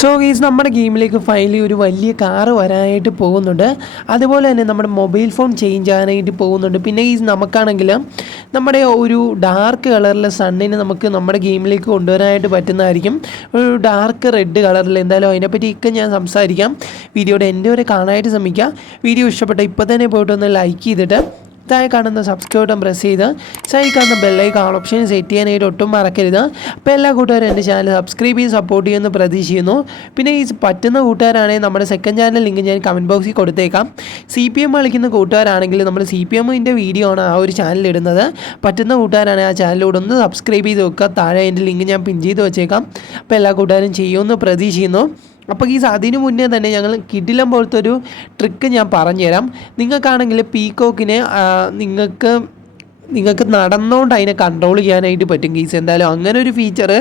So guys നമ്മുടെ ഗെയിമിലേക്ക് finally ഒരു വലിയ കാറ് വരാനായിട്ട് പോകുന്നുണ്ട്. അതുപോലെ തന്നെ നമ്മുടെ മൊബൈൽ ഫോൺ ചേഞ്ച് ആകാനായിട്ട് പോകുന്നുണ്ട്. പിന്നെ ഗെയ്സ് നമുക്കാണെങ്കിൽ നമ്മുടെ ഒരു ഡാർക്ക് കളറിലെ സണ്ണിനെ നമുക്ക് നമ്മുടെ ഗെയിമിലേക്ക് കൊണ്ടുവരാനായിട്ട് പറ്റുന്നതായിരിക്കും. ഒരു ഡാർക്ക് റെഡ് കളറിൽ. എന്തായാലും അതിനെപ്പറ്റിയൊക്കെ ഞാൻ സംസാരിക്കാം. വീഡിയോയുടെ എൻ്റെ വരെ കാണാനായിട്ട് ശ്രമിക്കാം. വീഡിയോ ഇഷ്ടപ്പെട്ട ഇപ്പോൾ തന്നെ പോയിട്ടൊന്ന് ലൈക്ക് ചെയ്തിട്ട് താഴെ കാണുന്ന സബ്സ്ക്രൈബ് ബട്ടൺ പ്രസ് ചെയ്ത് സൈഡിൽ കാണുന്ന ബെല്ലൈക്കൺ ഓപ്ഷൻ സെറ്റ് ചെയ്യാനായിട്ട് ഒട്ടും മറക്കരുത്. അപ്പോൾ എല്ലാ കൂട്ടുകാരും എൻ്റെ ചാനൽ സബ്സ്ക്രൈബ് ചെയ്ത് സപ്പോർട്ട് ചെയ്യുമെന്ന് പ്രതീക്ഷിക്കുന്നു. പിന്നെ ഈ പറ്റുന്ന കൂട്ടുകാരാണെങ്കിൽ നമ്മുടെ സെക്കൻഡ് ചാനൽ ലിങ്ക് ഞാൻ കമൻറ്റ് ബോക്സിൽ കൊടുത്തേക്കാം. CPM കളിക്കുന്ന കൂട്ടുകാരാണെങ്കിൽ നമ്മൾ CPMൻ്റെ വീഡിയോ ആണ് ആ ഒരു ചാനൽ ഇടുന്നത്. പറ്റുന്ന കൂട്ടുകാരാണെങ്കിൽ ആ ചാനലിലൂടെ ഒന്ന് സബ്സ്ക്രൈബ് ചെയ്ത് വെക്കുക. താഴെ അതിൻ്റെ ലിങ്ക് ഞാൻ പിൻ ചെയ്ത് വെച്ചേക്കാം. അപ്പോൾ എല്ലാ കൂട്ടുകാരും ചെയ്യുമെന്ന് പ്രതീക്ഷിക്കുന്നു. അപ്പോൾ ഈ അതിന് മുന്നേ തന്നെ ഞങ്ങൾ കിടിലം പോലത്തെ ഒരു ട്രിക്ക് ഞാൻ പറഞ്ഞുതരാം. നിങ്ങൾക്കാണെങ്കിൽ പീക്കോക്കിനെ നിങ്ങൾക്ക് നടന്നുകൊണ്ട് അതിനെ കൺട്രോൾ ചെയ്യാനായിട്ട് പറ്റും ഗീസ്. എന്തായാലും അങ്ങനെ ഒരു ഫീച്ചർ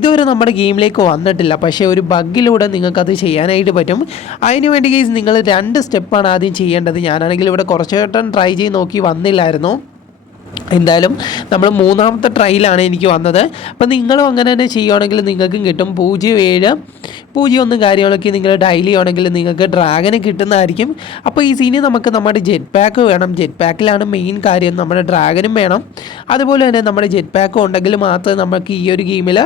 ഇതുവരെ നമ്മുടെ ഗെയിമിലേക്ക് വന്നിട്ടില്ല. പക്ഷേ ഒരു ബഗ്ഗിലൂടെ നിങ്ങൾക്കത് ചെയ്യാനായിട്ട് പറ്റും. അതിന് വേണ്ടി ഗീസ് നിങ്ങൾ 2 സ്റ്റെപ്പാണ് ആദ്യം ചെയ്യേണ്ടത്. ഞാനാണെങ്കിൽ ഇവിടെ കുറച്ച് വട്ടം ട്രൈ ചെയ്ത് നോക്കി വന്നില്ലായിരുന്നു. എന്തായാലും നമ്മൾ 3ാമത്തെ ട്രയലാണ് എനിക്ക് വന്നത്. അപ്പോൾ നിങ്ങളും അങ്ങനെ തന്നെ ചെയ്യുകയാണെങ്കിൽ നിങ്ങൾക്കും കിട്ടും. 0.7 കാര്യങ്ങളൊക്കെ നിങ്ങൾ ഡയലി ആണെങ്കിൽ നിങ്ങൾക്ക് ഡ്രാഗന് കിട്ടുന്നതായിരിക്കും. അപ്പോൾ ഈ സീന് നമുക്ക് നമ്മുടെ ജെറ്റ് പാക്ക് വേണം. ജെറ്റ് പാക്കിലാണ് മെയിൻ കാര്യം. നമ്മുടെ ഡ്രാഗനും വേണം. അതുപോലെ തന്നെ നമ്മുടെ ജെറ്റ് പാക്ക് ഉണ്ടെങ്കിൽ മാത്രമേ നമുക്ക് ഈ ഒരു ഗെയിമിൽ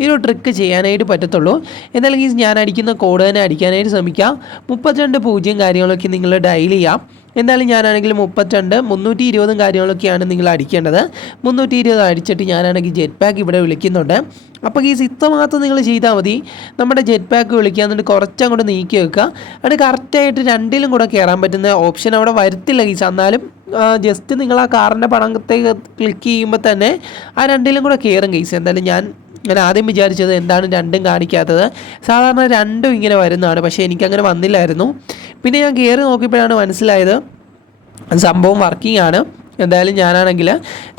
ഈ ഒരു ട്രിക്ക് ചെയ്യാനായിട്ട് പറ്റത്തുള്ളൂ. എന്നാലും ഞാൻ അടിക്കുന്ന കോഡ് തന്നെ അടിക്കാനായിട്ട് ശ്രമിക്കാം. 32 കാര്യങ്ങളൊക്കെ നിങ്ങൾ ഡയൽ ചെയ്യാം. എന്തായാലും ഞാനാണെങ്കിൽ 32 320 കാര്യങ്ങളൊക്കെയാണ് നിങ്ങൾ അടിക്കേണ്ടത്. 320 അടിച്ചിട്ട് ഞാനാണെങ്കിൽ ജെറ്റ് പാക്ക് ഇവിടെ വിളിക്കുന്നുണ്ട്. അപ്പോൾ ഈ ഇത്രമാത്രം നിങ്ങൾ ചെയ്താൽ മതി. നമ്മുടെ ജെറ്റ് പാക്ക് വിളിക്കുക, എന്നിട്ട് കുറച്ചങ്ങോട്ട് നീക്കി വെക്കുക. അത് കറക്റ്റായിട്ട് 2ലും കൂടെ കയറാൻ പറ്റുന്ന ഓപ്ഷൻ അവിടെ വരുത്തില്ല ഗീസ്. എന്നാലും ജസ്റ്റ് നിങ്ങൾ ആ കാറിൻ്റെ പടത്തേക്ക് ക്ലിക്ക് ചെയ്യുമ്പോൾ തന്നെ ആ 2ലും കൂടെ കയറും ഗീസ്. എന്തായാലും ഞാൻ ആദ്യം വിചാരിച്ചത് എന്താണ് 2ഉം കാണിക്കാത്തത്. സാധാരണ 2ഉം ഇങ്ങനെ വരുന്നതാണ്. പക്ഷേ എനിക്കങ്ങനെ വന്നില്ലായിരുന്നു. പിന്നെ ഞാൻ കയറി നോക്കിയപ്പോഴാണ് മനസ്സിലായത് സംഭവം വർക്കിംഗ് ആണ്. എന്തായാലും ഞാനാണെങ്കിൽ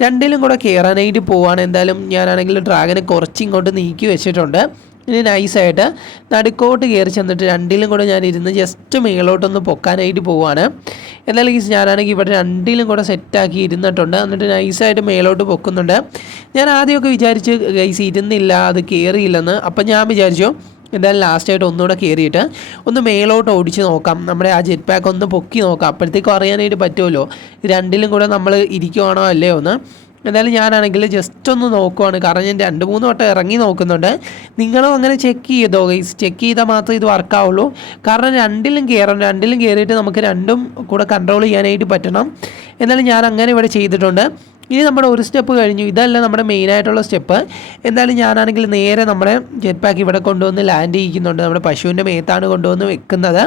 2ലും കൂടെ കയറാനായിട്ട് പോവാണ്. എന്തായാലും ഞാനാണെങ്കിൽ ഡ്രാഗനെ കുറച്ച് ഇങ്ങോട്ട് നീക്കി വെച്ചിട്ടുണ്ട്. ഇനി നൈസായിട്ട് നടുക്കോട്ട് കയറി ചെന്നിട്ട് 2ലും കൂടെ ഞാൻ ഇരുന്ന് ജസ്റ്റ് മേലോട്ടൊന്ന് പൊക്കാനായിട്ട് പോവുകയാണ്. എന്നാലും ഞാനാണെങ്കിൽ ഇവിടെ 2ലും കൂടെ സെറ്റാക്കി ഇരുന്നിട്ടുണ്ട്. എന്നിട്ട് നൈസായിട്ട് മേലോട്ട് പൊക്കുന്നുണ്ട്. ഞാൻ ആദ്യമൊക്കെ വിചാരിച്ച് ഗൈസ് ഇരുന്നില്ല, അത് കയറിയില്ലെന്ന്. അപ്പം ഞാൻ വിചാരിച്ചു എന്തായാലും ലാസ്റ്റായിട്ട് ഒന്നുകൂടെ കയറിയിട്ട് ഒന്ന് മേലോട്ട് ഓടിച്ച് നോക്കാം. നമ്മുടെ ആ ജെറ്റ് പാക്ക് ഒന്ന് പൊക്കി നോക്കാം. അപ്പോഴത്തേക്കും അറിയാനായിട്ട് പറ്റുമല്ലോ 2ലും കൂടെ നമ്മൾ ഇരിക്കുവാണോ അല്ലയോ എന്ന്. എന്തായാലും ഞാനാണെങ്കിൽ ജസ്റ്റ് ഒന്ന് നോക്കുവാണ്. കാരണം ഞാൻ 2-3 വട്ടം ഇറങ്ങി നോക്കുന്നുണ്ട്. നിങ്ങളും അങ്ങനെ ചെക്ക് ചെയ്തോ ഗൈസ്. ചെക്ക് ചെയ്താൽ മാത്രമേ ഇത് വർക്കാവുള്ളൂ. കാരണം 2ലും കയറണം. 2ലും കയറിയിട്ട് നമുക്ക് 2ഉം കൂടെ കൺട്രോൾ ചെയ്യാനായിട്ട് പറ്റണം. എന്നാലും ഞാൻ അങ്ങനെ ഇവിടെ ചെയ്തിട്ടുണ്ട്. ഇനി നമ്മുടെ ഒരു സ്റ്റെപ്പ് കഴിഞ്ഞു. ഇതല്ല നമ്മുടെ മെയിനായിട്ടുള്ള സ്റ്റെപ്പ്. എന്തായാലും ഞാനാണെങ്കിൽ നേരെ നമ്മുടെ ജെറ്റ് പാക്ക് ഇവിടെ കൊണ്ടുവന്ന് ലാൻഡ് ചെയ്യിക്കുന്നുണ്ട്. നമ്മുടെ പശുവിൻ്റെ മേത്താണ് കൊണ്ടുവന്ന് വെക്കുന്നത്.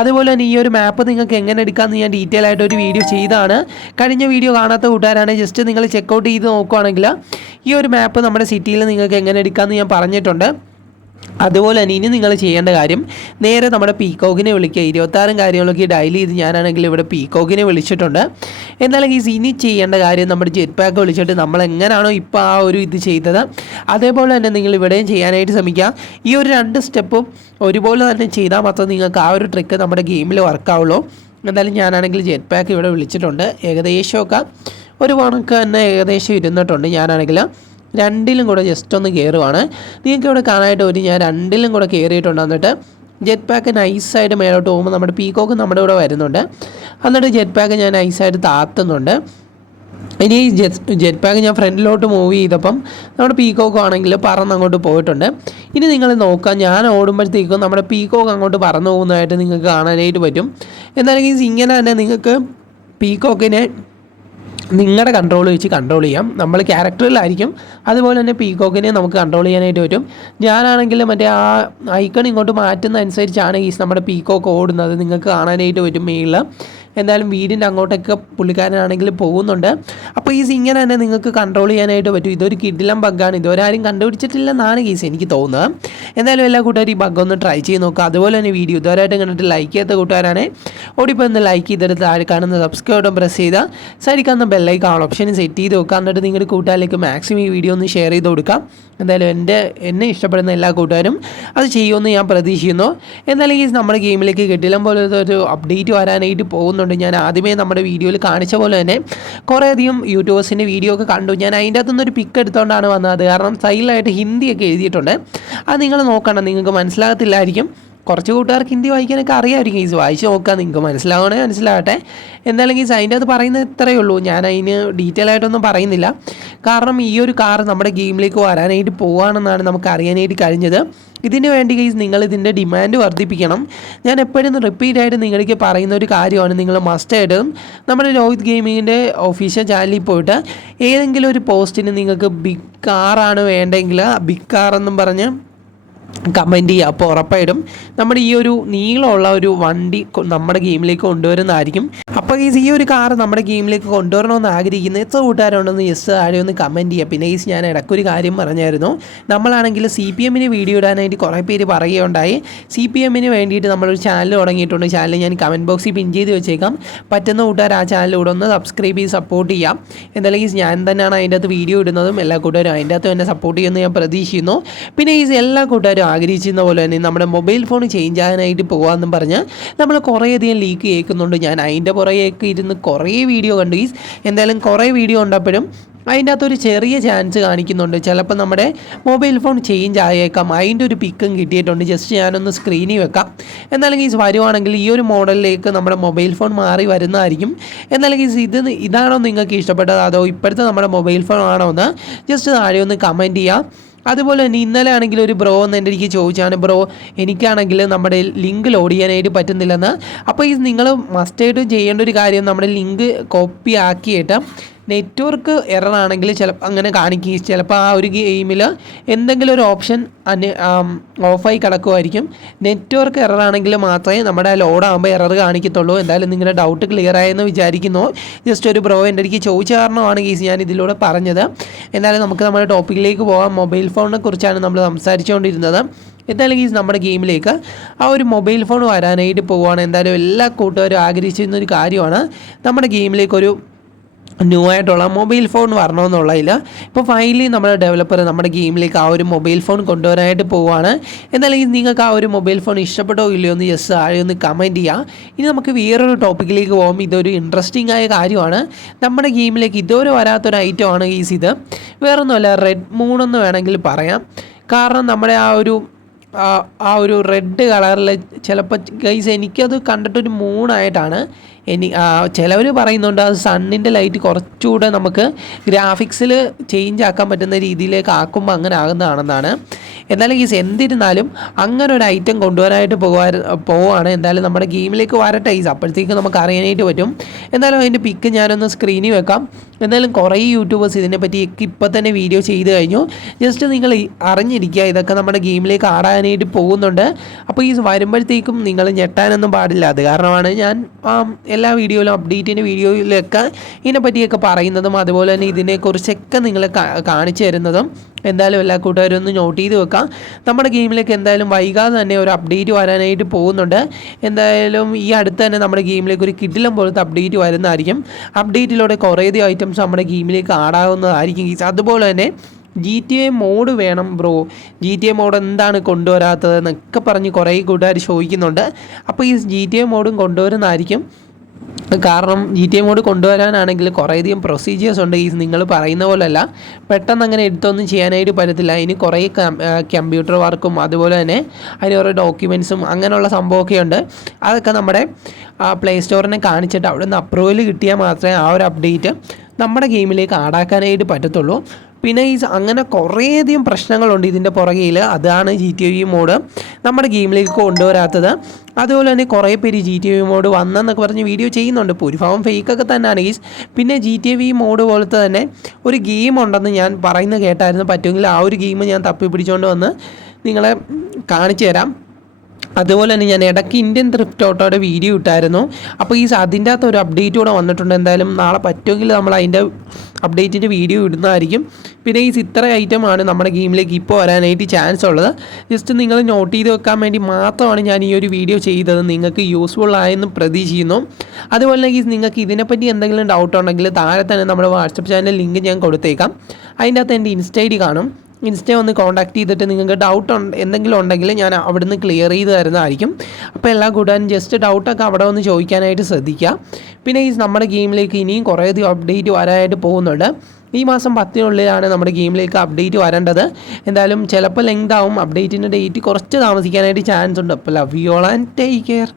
അതുപോലെ തന്നെ ഈ ഒരു മാപ്പ് നിങ്ങൾക്ക് എങ്ങനെ എടുക്കാമെന്ന് ഞാൻ ഡീറ്റെയിൽ ആയിട്ട് ഒരു വീഡിയോ ചെയ്താണ്. കഴിഞ്ഞ വീഡിയോ കാണാത്ത കൂട്ടുകാരാണെങ്കിൽ ജസ്റ്റ് നിങ്ങൾ ചെക്കൗട്ട് ചെയ്ത് നോക്കുകയാണെങ്കിൽ ഈ ഒരു മാപ്പ് നമ്മുടെ സിറ്റിയിൽ നിങ്ങൾക്ക് എങ്ങനെ എടുക്കാമെന്ന് ഞാൻ പറഞ്ഞിട്ടുണ്ട്. അതുപോലെ തന്നെ ഇനി നിങ്ങൾ ചെയ്യേണ്ട കാര്യം നേരെ നമ്മുടെ പീക്കോക്കിനെ വിളിക്കുക. 26 കാര്യങ്ങളൊക്കെ ഡയൽ ചെയ്ത് ഞാനാണെങ്കിൽ ഇവിടെ പീക്കോക്കിനെ വിളിച്ചിട്ടുണ്ട്. എന്നാലും ഇനി ചെയ്യേണ്ട കാര്യം നമ്മുടെ ജെറ്റ് പാക്ക് വിളിച്ചിട്ട് നമ്മൾ എങ്ങനെയാണോ ഇപ്പോൾ ആ ഒരു ഇത് ചെയ്തത് അതേപോലെ തന്നെ നിങ്ങൾ ഇവിടെയും ചെയ്യാനായിട്ട് ശ്രമിക്കുക. ഈ ഒരു 2 സ്റ്റെപ്പും ഒരുപോലെ തന്നെ ചെയ്താൽ മാത്രമേ നിങ്ങൾക്ക് ആ ഒരു ട്രിക്ക് നമ്മുടെ ഗെയിമിൽ വർക്കാവുള്ളൂ. എന്തായാലും ഞാനാണെങ്കിൽ ജെറ്റ് പാക്ക് ഇവിടെ വിളിച്ചിട്ടുണ്ട്. ഏകദേശമൊക്കെ ഒരു കണക്ക് തന്നെ ഏകദേശം ഇരുന്നിട്ടുണ്ട്. ഞാനാണെങ്കിൽ 2ലും കൂടെ ജസ്റ്റ് ഒന്ന് കയറുവാണ്. നിങ്ങൾക്ക് ഇവിടെ കാണാനായിട്ട് ഞാൻ 2ലും കൂടെ കയറിയിട്ടുണ്ട്. എന്നിട്ട് ജെറ്റ് പാക്ക് നൈസായിട്ട് മേലോട്ട് പോകുമ്പോൾ നമ്മുടെ പീക്കോക്ക് നമ്മുടെ ഇവിടെ വരുന്നുണ്ട്. എന്നിട്ട് ജെറ്റ് പാക്ക് ഞാൻ നൈസായിട്ട് താത്തുന്നുണ്ട്. ഇനി ജെറ്റ് പാക്ക് ഞാൻ ഫ്രണ്ടിലോട്ട് മൂവ് ചെയ്തപ്പം നമ്മുടെ പീക്കോക്ക് ആണെങ്കിൽ പറന്ന് അങ്ങോട്ട് പോയിട്ടുണ്ട്. ഇനി നിങ്ങൾ നോക്കാം, ഞാൻ ഓടുമ്പോഴത്തേക്കും നമ്മുടെ പീക്കോക്ക് അങ്ങോട്ട് പറന്ന് പോകുന്നതായിട്ട് നിങ്ങൾക്ക് കാണാനായിട്ട് പറ്റും. എന്നാലും ഇങ്ങനെ തന്നെ നിങ്ങൾക്ക് പീക്കോക്കിനെ നിങ്ങളുടെ കൺട്രോൾ വെച്ച് കൺട്രോൾ ചെയ്യാം. നമ്മൾ ക്യാരക്ടറിലായിരിക്കും. അതുപോലെ തന്നെ പീക്കോക്കിനെ നമുക്ക് കൺട്രോൾ ചെയ്യാനായിട്ട് പറ്റും. ഞാനാണെങ്കിൽ മറ്റേ ആ ഐക്കൺ ഇങ്ങോട്ട് മാറ്റുന്ന അനുസരിച്ചാണ് നമ്മുടെ പീക്കോക്ക് ഓടുന്നത്. നിങ്ങൾക്ക് കാണാനായിട്ട് പറ്റും മേളിൽ. എന്തായാലും വീടിൻ്റെ അങ്ങോട്ടൊക്കെ പുള്ളിക്കാരനാണെങ്കിൽ പോകുന്നുണ്ട്. അപ്പോൾ ഇങ്ങനെ തന്നെ നിങ്ങൾക്ക് കൺട്രോൾ ചെയ്യാനായിട്ട് പറ്റും. ഇതൊരു കിടിലം ബഗ്ഗാണ്. ഇതുവരെ ആരും കണ്ടുപിടിച്ചിട്ടില്ലെന്നാണ് എനിക്ക് തോന്നുന്നത്. എന്തായാലും എല്ലാ കൂട്ടുകാരും ഈ ബഗ് ഒന്ന് ട്രൈ ചെയ്ത് നോക്കുക. അതുപോലെ തന്നെ വീഡിയോ ഇതുവരെയായിട്ട് കണ്ടിട്ട് ലൈക്ക് ചെയ്യാത്ത കൂട്ടുകാരാണ് ഓടിപ്പോൾ ഒന്ന് ലൈക്ക് ചെയ്തിട്ട് താഴെ കാണുന്ന സബ്സ്ക്രൈബ് ബട്ടൺ പ്രസ് ചെയ്താൽ സൈഡിൽ കാണുന്ന ബെല്ലൈക്കൺ ഓപ്ഷൻ സെറ്റ് ചെയ്ത് വെക്കുക. എന്നിട്ട് നിങ്ങളുടെ കൂട്ടുകാരിലേക്ക് മാക്സിമം ഈ വീഡിയോ ഒന്ന് ഷെയർ ചെയ്ത് കൊടുക്കാം. എന്തായാലും എന്നെ ഇഷ്ടപ്പെടുന്ന എല്ലാ കൂട്ടുകാരും അത് ചെയ്യുമെന്ന് ഞാൻ പ്രതീക്ഷിക്കുന്നു. എന്നാലും ഈ നമ്മുടെ ഗെയിമിലേക്ക് കിട്ടില്ല പോലത്തെ ഒരു അപ്ഡേറ്റ് വരാനായിട്ട് പോകുന്നുണ്ട്. ഞാൻ ആദ്യമേ നമ്മുടെ വീഡിയോയിൽ കാണിച്ച പോലെ തന്നെ കുറേയധികം യൂട്യൂബേഴ്സിൻ്റെ വീഡിയോ ഒക്കെ കണ്ടു. ഞാൻ അതിൻ്റെ അകത്തുനിന്നൊരു പിക്ക് എടുത്തുകൊണ്ടാണ് വന്നത്. കാരണം സൈഡിലായിട്ട് ഹിന്ദിയൊക്കെ എഴുതിയിട്ടുണ്ട്. അത് നിങ്ങൾ നോക്കണം, നിങ്ങൾക്ക് മനസ്സിലാകത്തില്ലായിരിക്കും. കുറച്ച് കൂട്ടുകാർക്ക് ഹിന്ദി വായിക്കാനൊക്കെ അറിയാമായിരിക്കും. ഗീസ് വായിച്ച് നോക്കാം, നിങ്ങൾക്ക് മനസ്സിലാവണേ മനസ്സിലാകട്ടെ. എന്തായാലും ഗീസ് അതിൻ്റെ അത് പറയുന്നത് ഇത്രയേ ഉള്ളൂ. ഞാൻ അതിന് ഡീറ്റെയിൽ ആയിട്ടൊന്നും പറയുന്നില്ല. കാരണം ഈ ഒരു കാർ നമ്മുടെ ഗെയിമിലേക്ക് വരാനായിട്ട് പോവുകയാണെന്നാണ് നമുക്ക് അറിയാനായിട്ട് കഴിഞ്ഞത്. ഇതിന് വേണ്ടി ഗൈസ് നിങ്ങൾ ഇതിൻ്റെ ഡിമാൻഡ് വർദ്ധിപ്പിക്കണം. ഞാൻ എപ്പോഴും റിപ്പീറ്റ് ആയിട്ട് നിങ്ങൾക്ക് പറയുന്ന ഒരു കാര്യമാണ്, നിങ്ങൾ മസ്റ്റായിട്ടും നമ്മുടെ രോഹിത് ഗെയിമിങ്ങിൻ്റെ ഒഫീഷ്യൽ ചാനലിൽ പോയിട്ട് ഏതെങ്കിലും ഒരു പോസ്റ്റിന് നിങ്ങൾക്ക് ബിഗ് കാറാണ് വേണ്ടെങ്കിൽ ബിഗ് കാർ എന്നും പറഞ്ഞ് കമൻറ്റ് ചെയ്യുക. അപ്പോൾ ഉറപ്പായിട്ടും നമ്മുടെ ഈ ഒരു നീളമുള്ള ഒരു വണ്ടി നമ്മുടെ ഗെയിമിലേക്ക് കൊണ്ടുവരുന്നതായിരിക്കും. അപ്പോൾ ഈ ഒരു കാർ നമ്മുടെ ഗെയിമിലേക്ക് കൊണ്ടുവരണമെന്ന് ആഗ്രഹിക്കുന്ന എത്ര കൂട്ടുകാരുണ്ടെന്ന് ജസ്റ്റ് താഴെ ഒന്ന് കമൻറ്റ് ചെയ്യുക. പിന്നെ ഞാൻ ഇടയ്ക്കൊരു കാര്യം പറഞ്ഞായിരുന്നു, നമ്മളാണെങ്കിൽ CPM വീഡിയോ ഇടാനായിട്ട് കുറേ പേര് പറയുകയുണ്ടായി. CPM വേണ്ടിയിട്ട് നമ്മളൊരു ചാനൽ തുടങ്ങിയിട്ടുണ്ട്. ചാനൽ ഞാൻ കമൻറ്റ് ബോക്സിൽ പിൻ ചെയ്ത് വെച്ചേക്കാം. പറ്റുന്ന കൂട്ടുകാർ ആ ചാനലിലൂടെ ഒന്ന് സബ്സ്ക്രൈബ് ചെയ്ത് സപ്പോർട്ട് ചെയ്യാം. എന്തായാലും ഞാൻ തന്നെയാണ് അതിൻ്റെ അകത്ത് വീഡിയോ ഇടുന്നതും. എല്ലാ കൂട്ടുകാരും അതിൻ്റെ അകത്ത് എന്നെ സപ്പോർട്ട് ചെയ്യുമെന്ന് ഞാൻ പ്രതീക്ഷിക്കുന്നു. പിന്നെ എല്ലാ കൂട്ടുകാരും ആഗ്രഹിച്ചിരുന്ന പോലെ തന്നെ നമ്മുടെ മൊബൈൽ ഫോൺ ചേഞ്ച് ആകാനായിട്ട് പോകാമെന്നും പറഞ്ഞ് നമ്മൾ കുറേയധികം ലീക്ക് കേൾക്കുന്നുണ്ട്. ഞാൻ അതിൻ്റെ പുറകെയൊക്കെ ഇരുന്ന് കുറേ വീഡിയോ കണ്ടു. എന്തായാലും കുറേ വീഡിയോ ഉണ്ടപ്പോഴും അതിൻ്റെ അകത്തൊരു ചെറിയ ചാൻസ് കാണിക്കുന്നുണ്ട്, ചിലപ്പോൾ നമ്മുടെ മൊബൈൽ ഫോൺ ചേഞ്ച് ആയേക്കാം. അതിൻ്റെ ഒരു പിക്കും കിട്ടിയിട്ടുണ്ട്. ജസ്റ്റ് ഞാനൊന്ന് സ്ക്രീനിൽ വെക്കാം. എന്നാലും വരുവാണെങ്കിൽ ഈ ഒരു മോഡലിലേക്ക് നമ്മുടെ മൊബൈൽ ഫോൺ മാറി വരുന്നതായിരിക്കും. എന്നാലും ഇതാണോ നിങ്ങൾക്ക് ഇഷ്ടപ്പെട്ടത്, അതോ ഇപ്പോഴത്തെ നമ്മുടെ മൊബൈൽ ഫോൺ ആണോ എന്ന് ജസ്റ്റ് താഴെ ഒന്ന് കമൻറ്റ് ചെയ്യാം. അതുപോലെ തന്നെ ഇന്നലെ ആണെങ്കിൽ ഒരു ബ്രോ എന്ന് എൻ്റെ എനിക്ക് ചോദിച്ചാണ്, ബ്രോ എനിക്കാണെങ്കിൽ നമ്മുടെ ലിങ്ക് ലോഡ് ചെയ്യാനായിട്ട് പറ്റുന്നില്ലെന്ന്. അപ്പോൾ നിങ്ങൾ മസ്റ്റായിട്ട് ചെയ്യേണ്ട ഒരു കാര്യം, നമ്മുടെ ലിങ്ക് കോപ്പി ആക്കിയിട്ട് നെറ്റ്വർക്ക് എററാണെങ്കിൽ ചിലപ്പോൾ അങ്ങനെ കാണിക്കുക. ചിലപ്പോൾ ആ ഒരു ഗെയിമിൽ എന്തെങ്കിലും ഒരു ഓപ്ഷൻ ഓഫായി കിടക്കുമായിരിക്കും. നെറ്റ്വർക്ക് എററാണെങ്കിൽ മാത്രമേ നമ്മുടെ ലോഡാകുമ്പോൾ എറർ കാണിക്കത്തുള്ളൂ. എന്തായാലും നിങ്ങളുടെ ഡൗട്ട് ക്ലിയർ ആയെന്ന് വിചാരിക്കുന്നു. ജസ്റ്റ് ഒരു ബ്രോ എൻ്റെ എനിക്ക് ചോദിച്ച കാരണമാണ് ഞാൻ ഇതിലൂടെ പറഞ്ഞത്. എന്തായാലും നമുക്ക് നമ്മുടെ ടോപ്പിക്കിലേക്ക് പോകാം. മൊബൈൽ ഫോണിനെ കുറിച്ചാണ് നമ്മൾ സംസാരിച്ചുകൊണ്ടിരുന്നത്. എന്തായാലും നമ്മുടെ ഗെയിമിലേക്ക് ആ ഒരു മൊബൈൽ ഫോൺ വരാനായിട്ട് പോവുകയാണ്. എന്തായാലും എല്ലാ കൂട്ടുകാരും ആഗ്രഹിച്ചിരുന്നൊരു കാര്യമാണ് നമ്മുടെ ഗെയിമിലേക്കൊരു ന്യൂ ആയിട്ടുള്ള മൊബൈൽ ഫോൺ വരണമെന്നുള്ളതിൽ. ഇപ്പോൾ ഫൈനലി നമ്മുടെ ഡെവലപ്പർ നമ്മുടെ ഗെയിമിലേക്ക് ആ ഒരു മൊബൈൽ ഫോൺ കൊണ്ടുവരാനായിട്ട് പോവുകയാണ്. എന്നാലും നിങ്ങൾക്ക് ആ ഒരു മൊബൈൽ ഫോൺ ഇഷ്ടപ്പെട്ടോ ഇല്ലയോ എന്ന് ജസ്റ്റ് താഴെ ഒന്ന് കമൻറ്റ് ചെയ്യുക. ഇനി നമുക്ക് വേറൊരു ടോപ്പിക്കിലേക്ക് പോകാം. ഇതൊരു ഇൻട്രസ്റ്റിംഗ് ആയ കാര്യമാണ്. നമ്മുടെ ഗെയിമിലേക്ക് ഇതുവരെ വരാത്തൊരു ഐറ്റമാണ് ഇത്. വേറൊന്നുമല്ല, റെഡ് മൂൺ എന്ന് വേണമെങ്കിൽ പറയാം. കാരണം നമ്മുടെ ആ ഒരു റെഡ് കളറിൽ ചിലപ്പോൾ ഗൈസ് എനിക്കത് കണ്ടിട്ടൊരു മൂണായിട്ടാണ് ചിലവർ പറയുന്നുണ്ട് അത് സണ്ണിൻ്റെ ലൈറ്റ് കുറച്ചുകൂടെ നമുക്ക് ഗ്രാഫിക്സിൽ ചേഞ്ച് ആക്കാൻ പറ്റുന്ന രീതിയിലേക്ക് ആക്കുമ്പോൾ അങ്ങനെ ആകുന്നതാണെന്നാണ്. എന്നാലും എന്തിരുന്നാലും അങ്ങനെ ഒരു ഐറ്റം കൊണ്ടുവരാനായിട്ട് പോവുകയാണ്. എന്തായാലും നമ്മുടെ ഗെയിമിലേക്ക് വരട്ടെ അപ്പോഴത്തേക്ക് നമുക്ക് അറിയാനായിട്ട് പറ്റും. എന്തായാലും അതിൻ്റെ പിക്ക് ഞാനൊന്ന് സ്ക്രീനിൽ വെക്കാം. എന്തായാലും കുറേ യൂട്യൂബേഴ്സ് ഇതിനെപ്പറ്റിയൊക്കെ ഇപ്പോൾ തന്നെ വീഡിയോ ചെയ്ത് കഴിഞ്ഞു. ജസ്റ്റ് നിങ്ങൾ അറിഞ്ഞിരിക്കുക, ഇതൊക്കെ നമ്മുടെ ഗെയിമിലേക്ക് ആടാനായിട്ട് പോകുന്നുണ്ട്. അപ്പോൾ വരുമ്പോഴത്തേക്കും നിങ്ങൾ ഞെട്ടാനൊന്നും പാടില്ല. അത് കാരണമാണ് ഞാൻ എല്ലാ വീഡിയോയിലും അപ്ഡേറ്റിൻ്റെ വീഡിയോയിലൊക്കെ ഇതിനെപ്പറ്റിയൊക്കെ പറയുന്നതും അതുപോലെ തന്നെ ഇതിനെക്കുറിച്ചൊക്കെ നിങ്ങളെ കാണിച്ചു തരുന്നതും. എന്തായാലും എല്ലാ കൂട്ടുകാരും ഒന്ന് നോട്ട് ചെയ്ത് വെക്കാം. നമ്മുടെ ഗെയിമിലേക്ക് എന്തായാലും വൈകാതെ തന്നെ ഒരു അപ്ഡേറ്റ് വരാനായിട്ട് പോകുന്നുണ്ട്. എന്തായാലും ഈ അടുത്ത് തന്നെ നമ്മുടെ ഗെയിമിലേക്ക് ഒരു കിടിലം പോലത്തെ അപ്ഡേറ്റ് വരുന്നതായിരിക്കും. അപ്ഡേറ്റിലൂടെ കുറേയധികം ഐറ്റംസ് നമ്മുടെ ഗെയിമിലേക്ക് ആടാവുന്നതായിരിക്കും. അതുപോലെ തന്നെ GTA മോഡ് വേണം ബ്രോ, GTA മോഡ് എന്താണ് കൊണ്ടുവരാത്തത് എന്നൊക്കെ പറഞ്ഞ് കുറേ കൂട്ടുകാർ ചോദിക്കുന്നുണ്ട്. അപ്പോൾ GTA മോഡും കൊണ്ടുവരുന്നതായിരിക്കും. കാരണം GTA മോഡ് കൊണ്ടുവരാനാണെങ്കിൽ കുറേയധികം പ്രൊസീജിയേഴ്സ് ഉണ്ട്. നിങ്ങൾ പറയുന്ന പോലെയല്ല പെട്ടെന്ന് അങ്ങനെ എടുത്തൊന്നും ചെയ്യാനായിട്ട് പറ്റത്തില്ല. അതിന് കുറേ കമ്പ്യൂട്ടർ വർക്കും അതുപോലെ തന്നെ അതിന് കുറേ ഡോക്യുമെൻറ്റ്സും അങ്ങനെയുള്ള സംഭവമൊക്കെ ഉണ്ട്. അതൊക്കെ നമ്മുടെ പ്ലേ സ്റ്റോറിനെ കാണിച്ചിട്ട് അവിടെ നിന്ന് അപ്രൂവൽ കിട്ടിയാൽ മാത്രമേ ആ ഒരു അപ്ഡേറ്റ് നമ്മുടെ ഗെയിമിലേക്ക് ആടാക്കാനായിട്ട് പറ്റത്തുള്ളൂ. പിന്നെ അങ്ങനെ കുറേയധികം പ്രശ്നങ്ങളുണ്ട് ഇതിൻ്റെ പുറകിൽ. അതാണ് GTA മോഡ് നമ്മുടെ ഗെയിമിലേക്ക് കൊണ്ടുവരാത്തത്. അതുപോലെ തന്നെ കുറേ പേര് GTA മോഡ് വന്നെന്നൊക്കെ പറഞ്ഞ് വീഡിയോ ചെയ്യുന്നുണ്ട്. ഭൂരിഭാഗം ഫേക്കൊക്കെ തന്നെയാണ് പിന്നെ GTA മോഡ് പോലത്തെ തന്നെ ഒരു ഗെയിം ഉണ്ടെന്ന് ഞാൻ പറയുന്നത് കേട്ടായിരുന്നു. പറ്റുമെങ്കിൽ ആ ഒരു ഗെയിം ഞാൻ തപ്പി പിടിച്ചുകൊണ്ട് വന്ന് നിങ്ങളെ കാണിച്ചു തരാം. അതുപോലെ തന്നെ ഞാൻ ഇടയ്ക്ക് ഇന്ത്യൻ ത്രിഫ്റ്റ് ഓട്ടോയുടെ വീഡിയോ ഇട്ടായിരുന്നു. അപ്പോൾ അതിൻ്റെ അകത്ത് ഒരു അപ്ഡേറ്റ് കൂടെ വന്നിട്ടുണ്ട്. എന്തായാലും നാളെ പറ്റുമെങ്കിൽ നമ്മൾ അതിൻ്റെ അപ്ഡേറ്റിൻ്റെ വീഡിയോ ഇടുന്നതായിരിക്കും. പിന്നെ ഇത്ര ഐറ്റമാണ് നമ്മുടെ ഗെയിമിലേക്ക് ഇപ്പോൾ വരാനായിട്ട് ചാൻസ് ഉള്ളത്. ജസ്റ്റ് നിങ്ങൾ നോട്ട് ചെയ്ത് വെക്കാൻ വേണ്ടി മാത്രമാണ് ഞാൻ ഈ ഒരു വീഡിയോ ചെയ്തത്. നിങ്ങൾക്ക് യൂസ്ഫുൾ ആയെന്ന് പ്രതീക്ഷിക്കുന്നു. അതുപോലെ തന്നെ നിങ്ങൾക്ക് ഇതിനെപ്പറ്റി എന്തെങ്കിലും ഡൗട്ട് ഉണ്ടെങ്കിൽ താഴെ തന്നെ നമ്മുടെ വാട്സപ്പ് ചാനൽ ലിങ്ക് ഞാൻ കൊടുത്തേക്കാം. അതിൻ്റെ അകത്ത് എൻ്റെ ഇൻസ്റ്റ ID കാണും. ഇൻസ്റ്റ ഒന്ന് കോൺടാക്ട് ചെയ്തിട്ട് നിങ്ങൾക്ക് ഡൗട്ട് എന്തെങ്കിലും ഉണ്ടെങ്കിൽ ഞാൻ അവിടുന്ന് ക്ലിയർ ചെയ്ത് തരുന്നതായിരിക്കും. അപ്പോൾ എല്ലാ കൂടാനും ജസ്റ്റ് ഡൗട്ടൊക്കെ അവിടെ ഒന്ന് ചോദിക്കാനായിട്ട് ശ്രദ്ധിക്കുക. പിന്നെ ഈ നമ്മുടെ ഗെയിമിലേക്ക് ഇനിയും കുറേയധികം അപ്ഡേറ്റ് വരാനായിട്ട് പോകുന്നുണ്ട്. ഈ മാസം 10-നുള്ളിലാണ് നമ്മുടെ ഗെയിമിലേക്ക് അപ്ഡേറ്റ് വരേണ്ടത്. എന്തായാലും ചിലപ്പോൾ ലെങ്ത് ആവും, അപ്ഡേറ്റിൻ്റെ ഡേറ്റ് കുറച്ച് താമസിക്കാനായിട്ട് ചാൻസ് ഉണ്ട്. അപ്പോൾ love you all and take care.